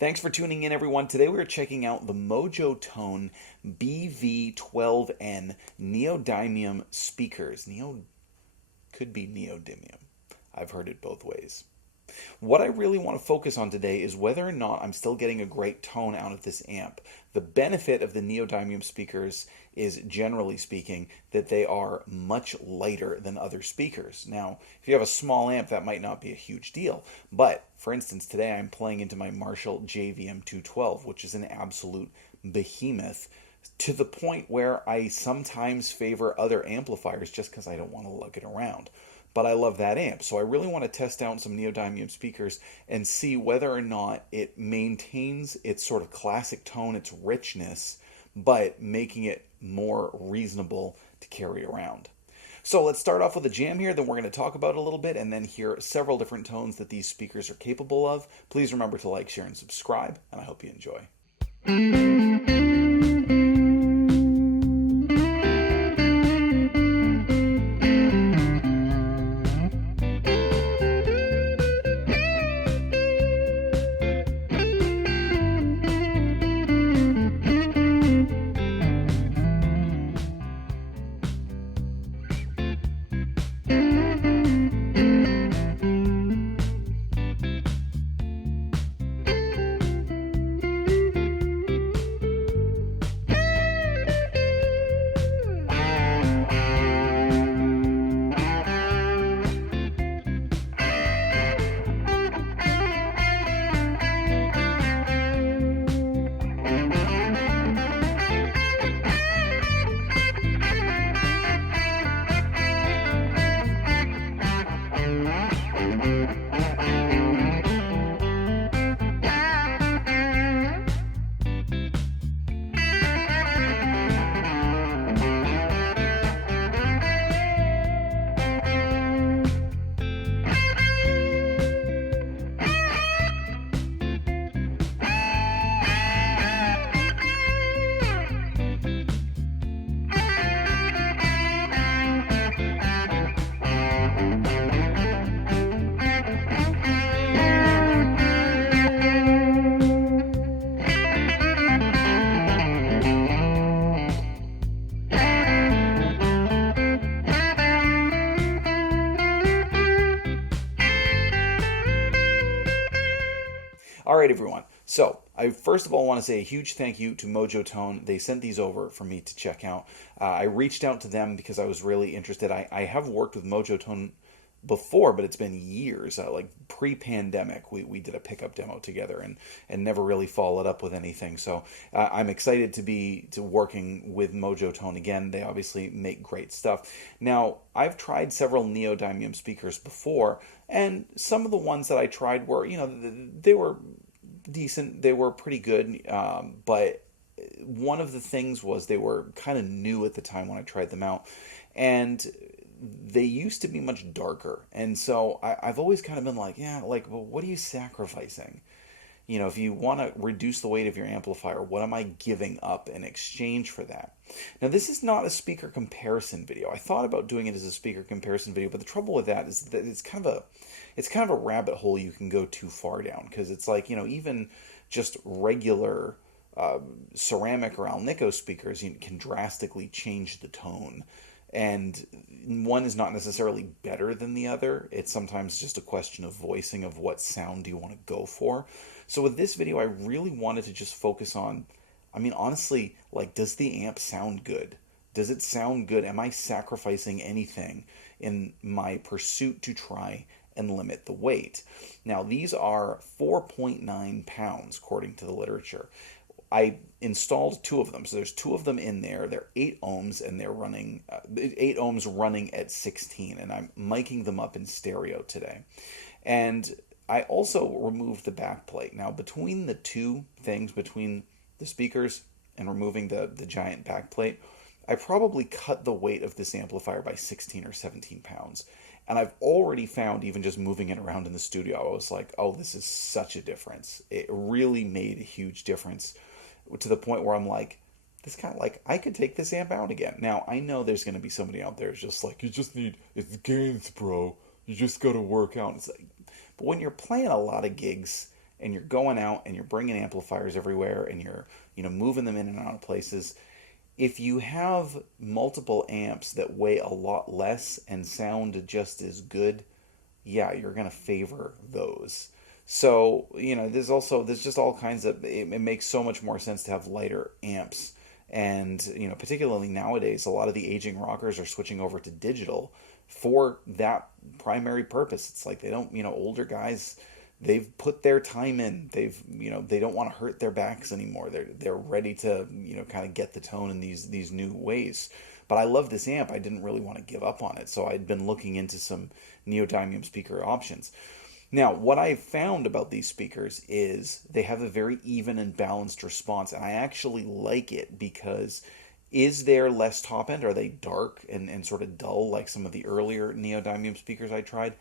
Thanks for tuning in, everyone. Today we are checking out the Mojotone BV12N Neodymium Speakers. Could be neodymium. I've heard it both ways. What I really want to focus on today is whether or not I'm still getting a great tone out of this amp. The benefit of the neodymium speakers is, generally speaking, that they are much lighter than other speakers. Now, if you have a small amp, that might not be a huge deal. But, for instance, today I'm playing into my Marshall JVM 212, which is an absolute behemoth, to the point where I sometimes favor other amplifiers just because I don't want to lug it around. But I love that amp, so I really want to test out some neodymium speakers and see whether or not it maintains its sort of classic tone, its richness, but making it more reasonable to carry around. So let's start off with a jam here, then we're going to talk about it a little bit and then hear several different tones that these speakers are capable of. Please remember to like, share, and subscribe, and I hope you enjoy. All right, everyone. So I first of all want to say a huge thank you to Mojotone. They sent these over for me to check out. I reached out to them because I was really interested. I have worked with Mojotone before, but it's been years. Like pre-pandemic, we did a pickup demo together and never really followed up with anything. So I'm excited to be working with Mojotone again. They obviously make great stuff. Now I've tried several neodymium speakers before, and some of the ones that I tried were, they were decent. They were pretty good, but one of the things was they were kind of new at the time when I tried them out, and they used to be much darker. And so I've always kind of been like, yeah, like, well, what are you sacrificing? If you want to reduce the weight of your amplifier, what am I giving up in exchange for that? Now, this is not a speaker comparison video. I thought about doing it as a speaker comparison video, but the trouble with that is that it's kind of a rabbit hole you can go too far down, because it's like, even just regular ceramic or Alnico speakers can drastically change the tone. And one is not necessarily better than the other. It's sometimes just a question of voicing of what sound do you want to go for. So with this video, I really wanted to just focus on, honestly, like, does the amp sound good? Does it sound good? Am I sacrificing anything in my pursuit to try and limit the weight? Now, these are 4.9 pounds, according to the literature. I installed two of them, so there's two of them in there. They're 8 ohms, and they're running 8 ohms running at 16, and I'm miking them up in stereo today. And I also removed the back plate. Now, between the two things, between the speakers and removing the giant back plate, I probably cut the weight of this amplifier by 16 or 17 pounds. And I've already found, even just moving it around in the studio, I was like, oh, this is such a difference. It really made a huge difference, to the point where I'm like, this kind of like, I could take this amp out again. Now, I know there's going to be somebody out there who's just like, it's gains, bro. You just got to work out. It's like, but when you're playing a lot of gigs and you're going out and you're bringing amplifiers everywhere and you're, moving them in and out of places, if you have multiple amps that weigh a lot less and sound just as good, yeah, you're going to favor those. So, there's just all kinds of, it makes so much more sense to have lighter amps. And, particularly nowadays, a lot of the aging rockers are switching over to digital for that primary purpose. It's like they don't, older guys, they've put their time in. They don't want to hurt their backs anymore. They're ready to, kind of get the tone in these new ways. But I love this amp. I didn't really want to give up on it, so I'd been looking into some neodymium speaker options. Now, what I found about these speakers is they have a very even and balanced response, and I actually like it because is there less top end? Are they dark and sort of dull like some of the earlier neodymium speakers I tried?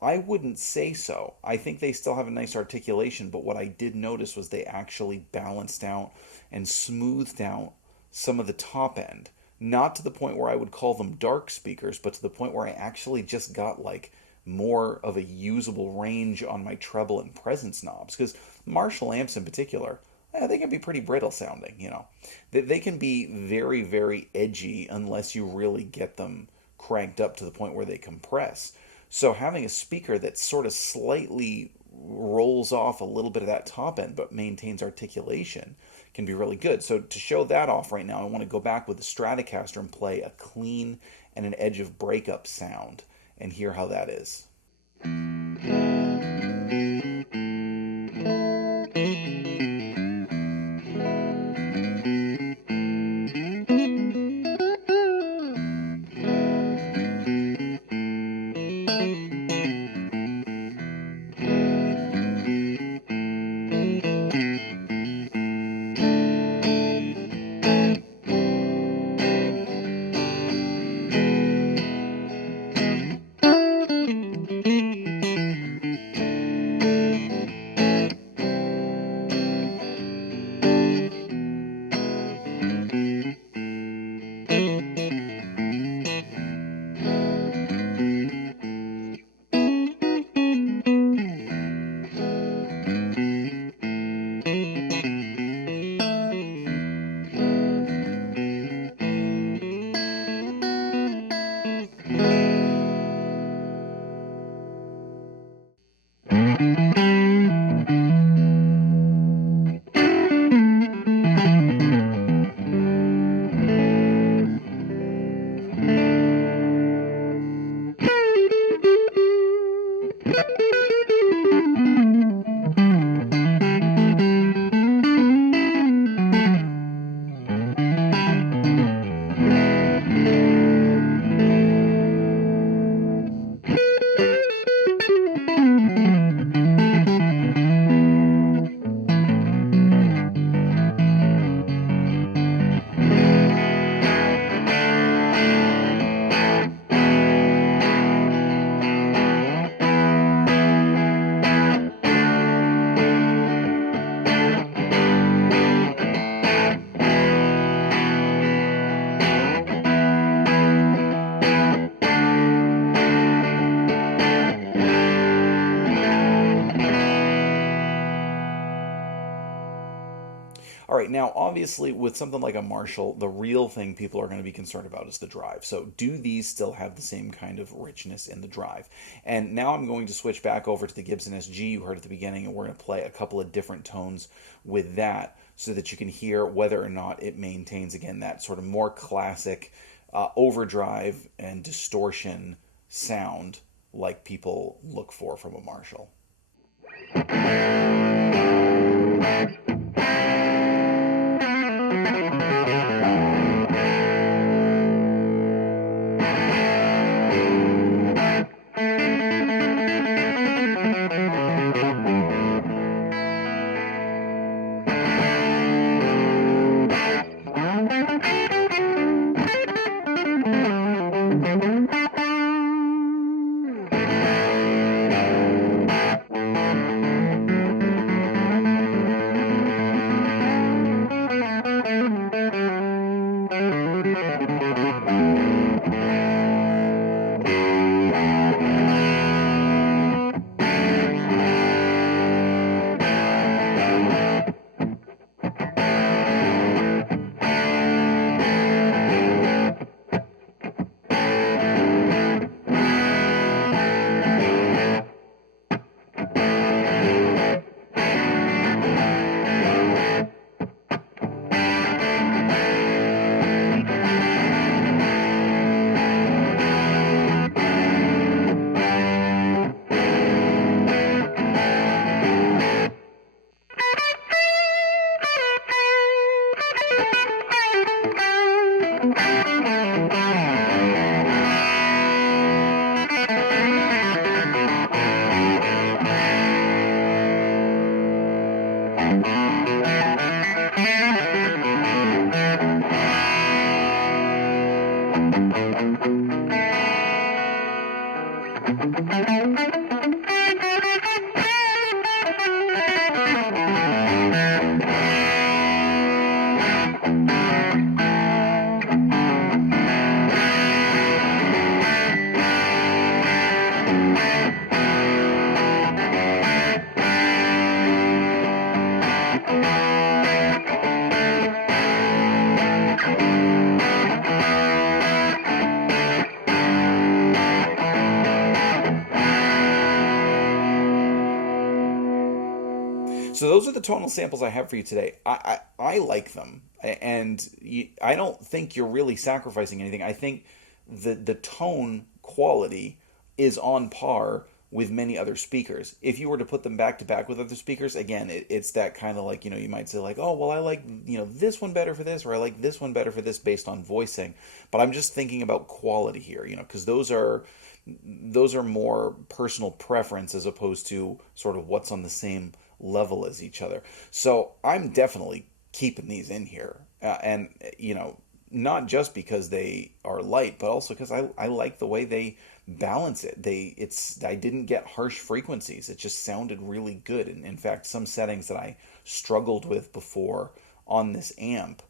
I wouldn't say so. I think they still have a nice articulation, but what I did notice was they actually balanced out and smoothed out some of the top end. Not to the point where I would call them dark speakers, but to the point where I actually just got like more of a usable range on my treble and presence knobs. Because Marshall amps in particular, they can be pretty brittle sounding, They can be very, very edgy unless you really get them cranked up to the point where they compress. So having a speaker that sort of slightly rolls off a little bit of that top end but maintains articulation can be really good. So to show that off right now, I want to go back with the Stratocaster and play a clean and an edge of breakup sound and hear how that is. All right, now obviously with something like a Marshall, the real thing people are going to be concerned about is the drive. So do these still have the same kind of richness in the drive? And now I'm going to switch back over to the Gibson SG you heard at the beginning, and we're going to play a couple of different tones with that so that you can hear whether or not it maintains, again, that sort of more classic overdrive and distortion sound like people look for from a Marshall. are the tonal samples I have for you today. I like them, and I don't think you're really sacrificing anything. I think the tone quality is on par with many other speakers. If you were to put them back to back with other speakers, again, it's that kind of like, you might say like, oh, well, I like, this one better for this, or I like this one better for this based on voicing. But I'm just thinking about quality here, because those are more personal preference as opposed to sort of what's on the same level as each other. So I'm definitely keeping these in here. And, not just because they are light, but also because I like the way they balance it. I didn't get harsh frequencies. It just sounded really good. And in fact, some settings that I struggled with before on this amp,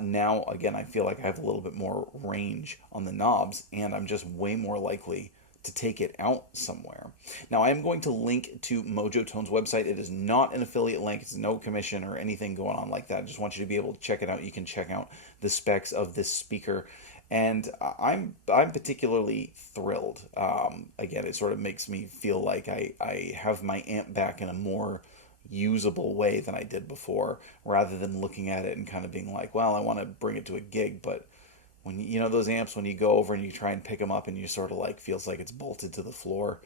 now again I feel like I have a little bit more range on the knobs, and I'm just way more likely to take it out somewhere. Now, I am going to link to Mojotone's website. It is not an affiliate link. It's no commission or anything going on like that. I just want you to be able to check it out. You can check out the specs of this speaker, and I'm particularly thrilled. Again, it sort of makes me feel like I have my amp back in a more usable way than I did before, rather than looking at it and kind of being like, well, I want to bring it to a gig, but when those amps, when you go over and you try and pick them up and you sort of like feels like it's bolted to the floor.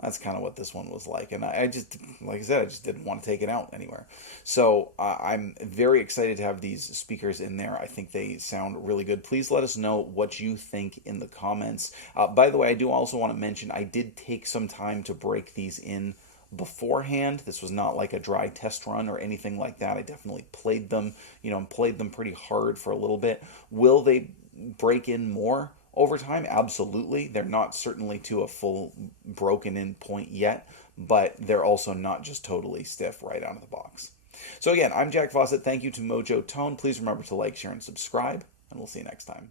That's kind of what this one was like, and I just, like I said, I just didn't want to take it out anywhere. So I'm very excited to have these speakers in there. I think they sound really good. Please let us know what you think in the comments. By the way, I do also want to mention I did take some time to break these in beforehand. This was not like a dry test run or anything like that. I definitely played them, and played them pretty hard for a little bit. Will they break in more over time? Absolutely. They're not certainly to a full broken in point yet, but they're also not just totally stiff right out of the box. So again, I'm Jack Fossett. Thank you to Mojotone. Please remember to like, share, and subscribe, and we'll see you next time.